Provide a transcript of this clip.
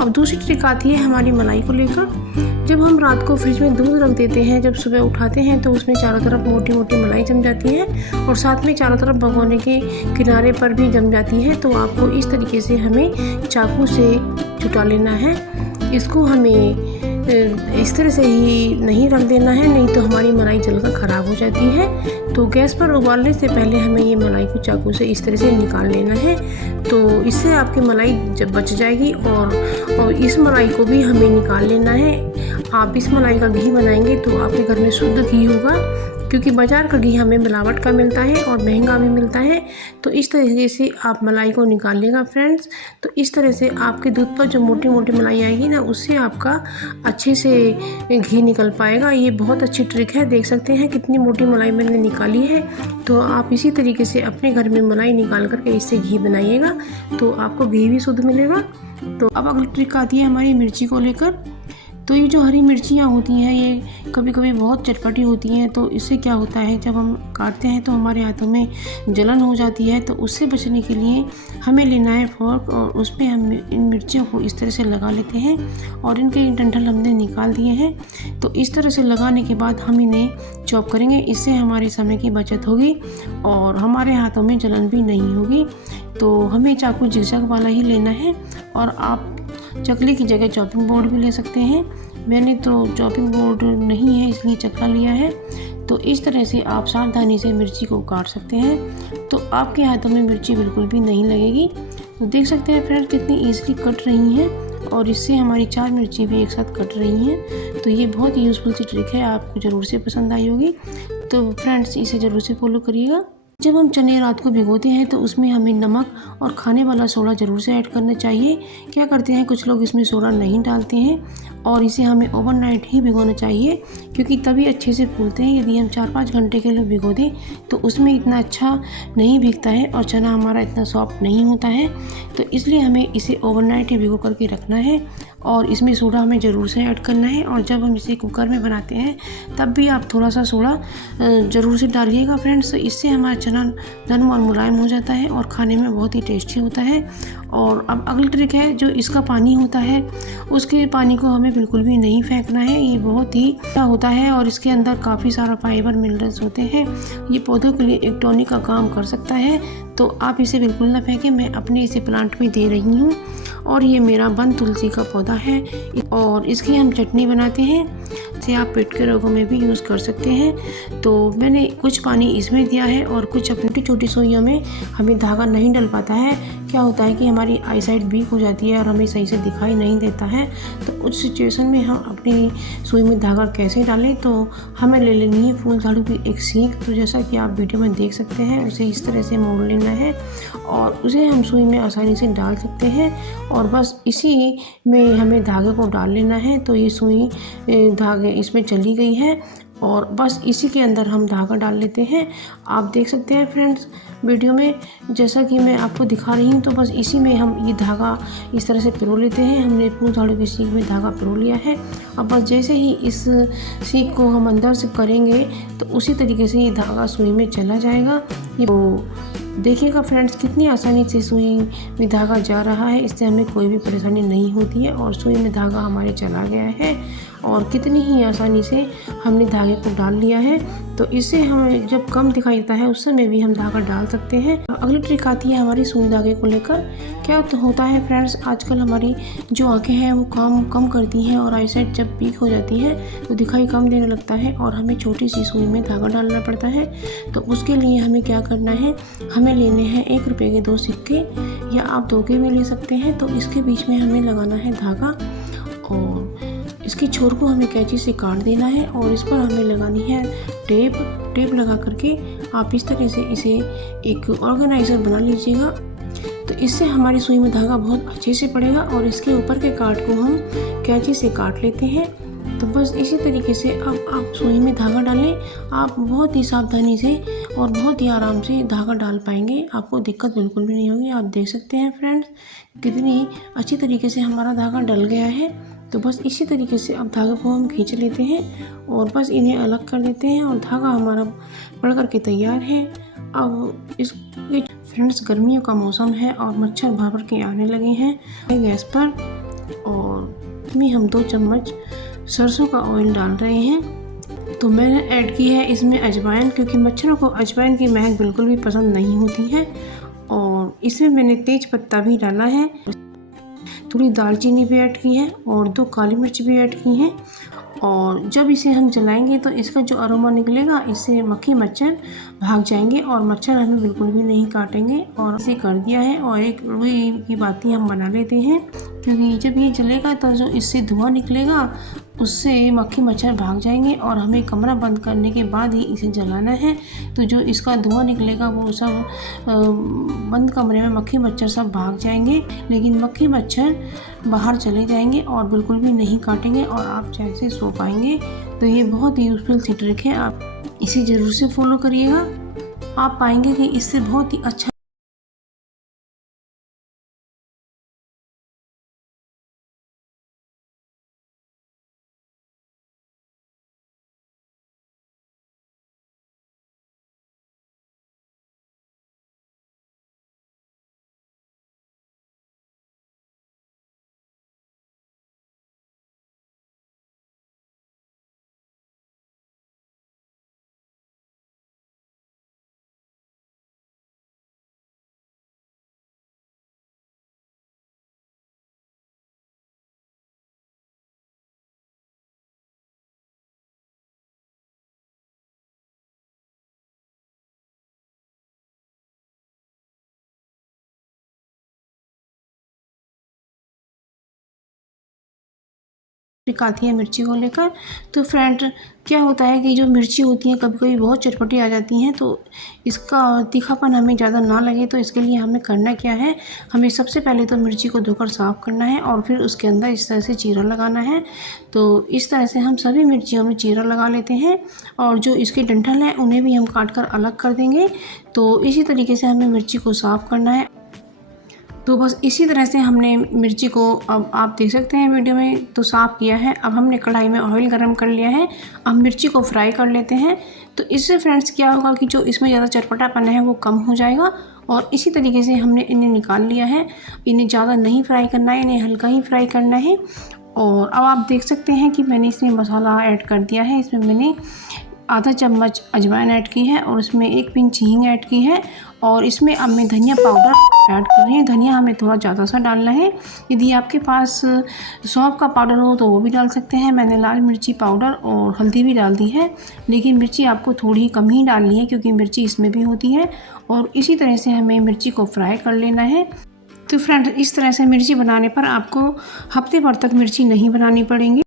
अब दूसरी ट्रिक आती है हमारी मलाई को लेकर। जब हम रात को फ्रिज में दूध रख देते हैं, जब सुबह उठाते हैं तो उसमें चारों तरफ मोटी मोटी मलाई जम जाती है और साथ में चारों तरफ भगोने के किनारे पर भी जम जाती है। तो आपको इस तरीके से हमें चाकू से छुटा लेना है। इसको हमें इस तरह से ही नहीं रख देना है, नहीं तो हमारी मलाई जलकर ख़राब हो जाती है। तो गैस पर उबालने से पहले हमें ये मलाई को चाकू से इस तरह से निकाल लेना है। तो इससे आपकी मलाई जब बच जाएगी और इस मलाई को भी हमें निकाल लेना है। आप इस मलाई का घी बनाएंगे तो आपके घर में शुद्ध घी होगा, क्योंकि बाज़ार का घी हमें मिलावट का मिलता है और महंगा भी मिलता है। तो इस तरीके से आप मलाई को निकाल लेगा फ्रेंड्स। तो इस तरह से आपके दूध पर जो मोटी मोटी मलाई आएगी ना, उससे आपका अच्छे से घी निकल पाएगा। ये बहुत अच्छी ट्रिक है। देख सकते हैं कितनी मोटी मलाई मैंने निकाली है। तो आप इसी तरीके से अपने घर में मलाई निकाल करके इससे घी बनाइएगा, तो आपको घी भी शुद्ध मिलेगा। तो अब अगली ट्रिक आती है हमारी मिर्ची को लेकर। तो ये जो हरी मिर्चियाँ होती हैं, ये कभी कभी बहुत चटपटी होती हैं। तो इससे क्या होता है, जब हम काटते हैं तो हमारे हाथों में जलन हो जाती है। तो उससे बचने के लिए हमें लेना है फोर्क और उसमें हम इन मिर्चियों को इस तरह से लगा लेते हैं और इनके डंठल हमने निकाल दिए हैं। तो इस तरह से लगाने के बाद हम इन्हें चॉप करेंगे। इससे हमारे समय की बचत होगी और हमारे हाथों में जलन भी नहीं होगी। तो हमें चाकू जिगजैग वाला ही लेना है और आप चकले की जगह चॉपिंग बोर्ड भी ले सकते हैं। मैंने तो चॉपिंग बोर्ड नहीं है इसलिए चकला लिया है। तो इस तरह से आप सावधानी से मिर्ची को काट सकते हैं, तो आपके हाथों में मिर्ची बिल्कुल भी नहीं लगेगी। तो देख सकते हैं फ्रेंड्स कितनी ईजिली कट रही हैं और इससे हमारी 4 मिर्ची भी एक साथ कट रही हैं। तो ये बहुत ही यूज़फुल सी ट्रिक है, आपको ज़रूर से पसंद आई होगी। तो फ्रेंड्स इसे ज़रूर से फॉलो करिएगा। जब हम चने रात को भिगोते हैं तो उसमें हमें नमक और खाने वाला सोडा ज़रूर से ऐड करना चाहिए। क्या करते हैं कुछ लोग इसमें सोडा नहीं डालते हैं और इसे हमें ओवरनाइट ही भिगोना चाहिए, क्योंकि तभी अच्छे से फूलते हैं। यदि हम 4-5 घंटे के लिए भिगो दें तो उसमें इतना अच्छा नहीं भीगता है और चना हमारा इतना सॉफ्ट नहीं होता है। तो इसलिए हमें इसे ओवरनाइट ही भिगो करके रखना है और इसमें सोडा हमें ज़रूर से ऐड करना है। और जब हम इसे कुकर में बनाते हैं तब भी आप थोड़ा सा सोडा ज़रूर से डालिएगा फ्रेंड्स। इससे हमारा चना नरम और मुलायम हो जाता है और खाने में बहुत ही टेस्टी होता है। और अब अगली ट्रिक है, जो इसका पानी होता है उसके पानी को हमें बिल्कुल भी नहीं फेंकना है। ये बहुत ही अच्छा होता है और इसके अंदर काफ़ी सारा फाइबर मिनरल्स होते हैं। ये पौधों के लिए एक टॉनिक का काम कर सकता है। तो आप इसे बिल्कुल ना फेंकें। मैं अपने इसे प्लांट में दे रही हूँ और ये मेरा वन तुलसी का पौधा है और इसकी हम चटनी बनाते हैं। इसे आप पेट के रोगों में भी यूज़ कर सकते हैं। तो मैंने कुछ पानी इसमें दिया है और कुछ अपनी छोटी सुइयों में हमें धागा नहीं डल पाता है। क्या होता है कि हमारी आई साइट वीक हो जाती है और हमें सही से दिखाई नहीं देता है। तो उस सिचुएशन में हम अपनी सुई में धागा कैसे डालें, तो हमें ले लेनी है फूल झाड़ू की एक सीख। तो जैसा कि आप वीडियो में देख सकते हैं, उसे इस तरह से मोड़ लेना है और उसे हम सुई में आसानी से डाल सकते हैं और बस इसी में हमें धागे को डाल लेना है। तो ये सुई धागे इसमें चली गई है और बस इसी के अंदर हम धागा डाल लेते हैं। आप देख सकते हैं फ्रेंड्स वीडियो में जैसा कि मैं आपको दिखा रही हूँ। तो बस इसी में हम ये धागा इस तरह से पिरो लेते हैं। हमने फूल झाड़ू की सीख में धागा पिरो लिया है। अब बस जैसे ही इस सीख को हम अंदर से करेंगे तो उसी तरीके से ये धागा सुई में चला जाएगा। तो देखिएगा फ्रेंड्स कितनी आसानी से सुई में धागा जा रहा है। इससे हमें कोई भी परेशानी नहीं होती है और सुई में धागा हमारे चला गया है और कितनी ही आसानी से हमने धागे को डाल लिया है। तो इससे हमें जब कम दिखाई देता है उस समय भी हम धागा डाल सकते हैं। अगली ट्रिक आती है हमारी सुई धागे को लेकर। क्या तो होता है फ्रेंड्स, आजकल हमारी जो आंखें हैं वो काम कम करती हैं और आई साइट जब वीक हो जाती है तो दिखाई कम देने लगता है और हमें छोटी सी सुई में धागा डालना पड़ता है। तो उसके लिए हमें क्या करना है, हमें लेने हैं 1 रुपये के 2 सिक्के या आप 2 के भी ले सकते हैं। तो इसके बीच में हमें लगाना है धागा और इसकी छोर को हमें कैंची से काट देना है और इस पर हमें लगानी है टेप लगा करके आप इस तरह से इसे एक ऑर्गेनाइज़र बना लीजिएगा। तो इससे हमारी सुई में धागा बहुत अच्छे से पड़ेगा और इसके ऊपर के काट को हम कैंची से काट लेते हैं। तो बस इसी तरीके से अब आप सुई में धागा डालें। आप बहुत ही सावधानी से और बहुत ही आराम से धागा डाल पाएंगे, आपको दिक्कत बिल्कुल भी नहीं होगी। आप देख सकते हैं फ्रेंड्स कितनी अच्छी तरीके से हमारा धागा डल गया है। तो बस इसी तरीके से अब धागे को हम खींच लेते हैं और बस इन्हें अलग कर देते हैं और धागा हमारा पड़ करके तैयार है। अब इस फ्रेंड्स गर्मियों का मौसम है और मच्छर भर भर के आने लगे हैं गैस पर। और इसमें हम 2 चम्मच सरसों का ऑयल डाल रहे हैं। तो मैंने ऐड की है इसमें अजवाइन, क्योंकि मच्छरों को अजवाइन की महक बिल्कुल भी पसंद नहीं होती है। और इसमें मैंने तेज पत्ता भी डाला है, थोड़ी दालचीनी भी ऐड की है और 2 काली मिर्च भी ऐड की हैं। और जब इसे हम जलाएंगे तो इसका जो अरोमा निकलेगा, इससे मक्खी मच्छर भाग जाएंगे और मच्छर हमें बिल्कुल भी नहीं काटेंगे। और इसे कर दिया है और एक रुई की बाती हम बना लेते हैं, क्योंकि जब ये जलेगा तो जो इससे धुआं निकलेगा उससे मक्खी मच्छर भाग जाएंगे और हमें कमरा बंद करने के बाद ही इसे जलाना है। तो जो इसका धुआं निकलेगा वो सब बंद कमरे में मक्खी मच्छर सब भाग जाएंगे, लेकिन मक्खी मच्छर बाहर चले जाएंगे और बिल्कुल भी नहीं काटेंगे और आप चैन से सो पाएंगे। तो ये बहुत ही यूज़फुल सी ट्रिक है, आप इसे ज़रूर से फॉलो करिएगा। आप पाएंगे कि इससे बहुत ही अच्छा ट्रिक आती है मिर्ची को लेकर। तो फ्रेंड, क्या होता है कि जो मिर्ची होती हैं कभी कभी बहुत चटपटी आ जाती हैं, तो इसका तीखापन हमें ज़्यादा ना लगे तो इसके लिए हमें करना क्या है, हमें सबसे पहले तो मिर्ची को धोकर साफ़ करना है और फिर उसके अंदर इस तरह से चीरा लगाना है। तो इस तरह से हम सभी मिर्चियों में चीरा लगा लेते हैं और जो इसके डंठल हैं उन्हें भी हम काट कर अलग कर देंगे। तो इसी तरीके से हमें मिर्ची को साफ़ करना है। तो बस इसी तरह से हमने मिर्ची को, अब आप देख सकते हैं वीडियो में, तो साफ़ किया है। अब हमने कढ़ाई में ऑयल गरम कर लिया है, अब मिर्ची को फ्राई कर लेते हैं। तो इससे फ्रेंड्स क्या होगा कि जो इसमें ज़्यादा चटपटापन है वो कम हो जाएगा। और इसी तरीके से हमने इन्हें निकाल लिया है। इन्हें ज़्यादा नहीं फ्राई करना है, इन्हें हल्का ही फ्राई करना है। और अब आप देख सकते हैं कि मैंने इसमें मसाला ऐड कर दिया है। इसमें मैंने आधा चम्मच अजवाइन ऐड की है और उसमें 1 पिंच हींग ऐड की है। और इसमें अब मैं धनिया पाउडर ऐड कर रही हूँ। धनिया हमें थोड़ा ज़्यादा सा डालना है। यदि आपके पास सौंफ का पाउडर हो तो वो भी डाल सकते हैं। मैंने लाल मिर्ची पाउडर और हल्दी भी डाल दी है, लेकिन मिर्ची आपको थोड़ी कम ही डालनी है क्योंकि मिर्ची इसमें भी होती है। और इसी तरह से हमें मिर्ची को फ्राई कर लेना है। तो फ्रेंड्स, इस तरह से मिर्ची बनाने पर आपको हफ्ते भर तक मिर्ची नहीं बनानी पड़ेंगी।